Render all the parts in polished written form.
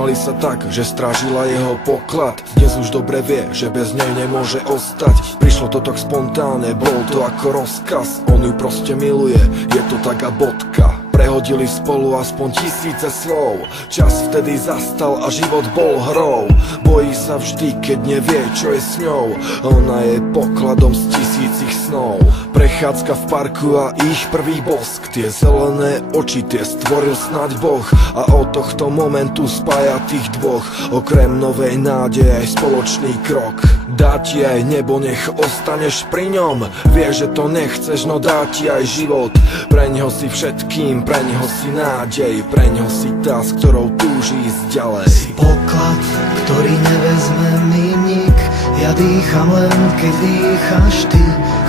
Poznali sa tak, že strážila jeho poklad. Dnes už dobre vie, že bez nej nemôže ostať. Prišlo to tak spontánne, bol to ako rozkaz. On ju proste miluje, je to tak a bodka. Prehodili spolu aspoň tisíce slov. Čas vtedy zastal a život bol hrou. Bojí sa vždy, keď nevie, čo je s ňou. Ona je pokladom z tisícich snov. Prechádzka v parku a ich prvý bosk. Tie zelené oči, tie stvoril snáď Boh. A od tohto momentu spája tých dvoch. Okrem novej nádeje aj spoločný krok. Dá ti aj nebo, nech ostaneš pri ňom. Vie, že to nechceš, no dá ti aj život. Preňho si všetkým, preňho si nádej. Preňho si tá, s ktorou túži ísť ďalej. Si poklad, ktorý nevezme mi nik. Ja dýcham len, keď dýchaš ty.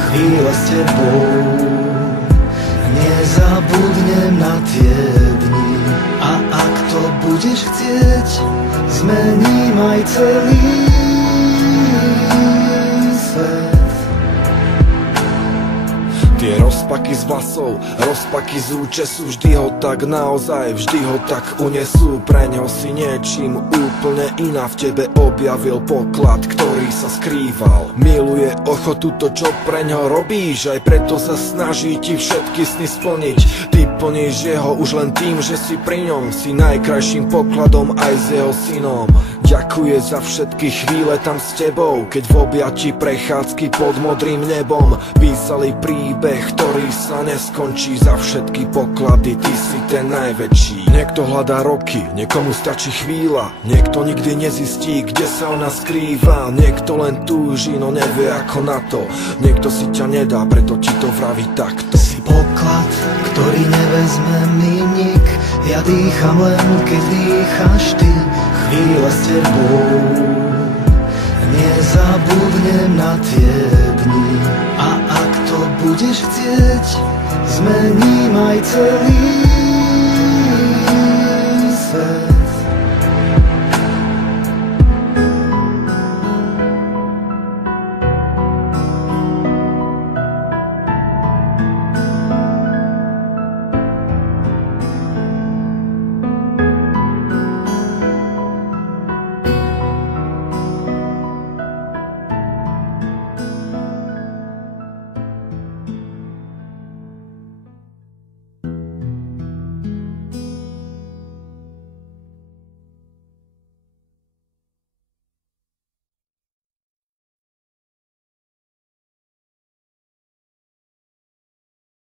Chvíle s tebou nezabudnem na tie dni. A ak to budeš chcieť, zmením aj celý svet. Tie rozpaky z vlasov, rozpaky z účesu, vždy ho tak naozaj, vždy ho tak unesú. Preňho si niečím úplne iná v tebe objavil poklad, ktorý sa skrýval. Miluje ochotu to, čo preňho robíš, aj preto sa snaží ti všetky sny splniť. Ty plníš jeho už len tým, že si pri ňom. Si najkrajším pokladom aj s jeho synom. Ďakuje za všetky chvíle tam s tebou, keď v objati prechádzky pod modrým nebom písali príbeh, ktorý sa neskončí. Za všetky poklady ty si ten najväčší. Niekto hľadá roky, niekomu stačí chvíľa. Niekto nikdy nezistí, kde sa ona skrýva. Niekto len túži, no nevie ako na to. Niekto si ťa nedá, preto ti to vraví takto. Si poklad, ktorý nevezme mi nik. Ja dýcham len, keď dýchaš ty. Chvíle s tebou nezabudnem na tie dni. A ak to budeš chcieť, zmením aj celý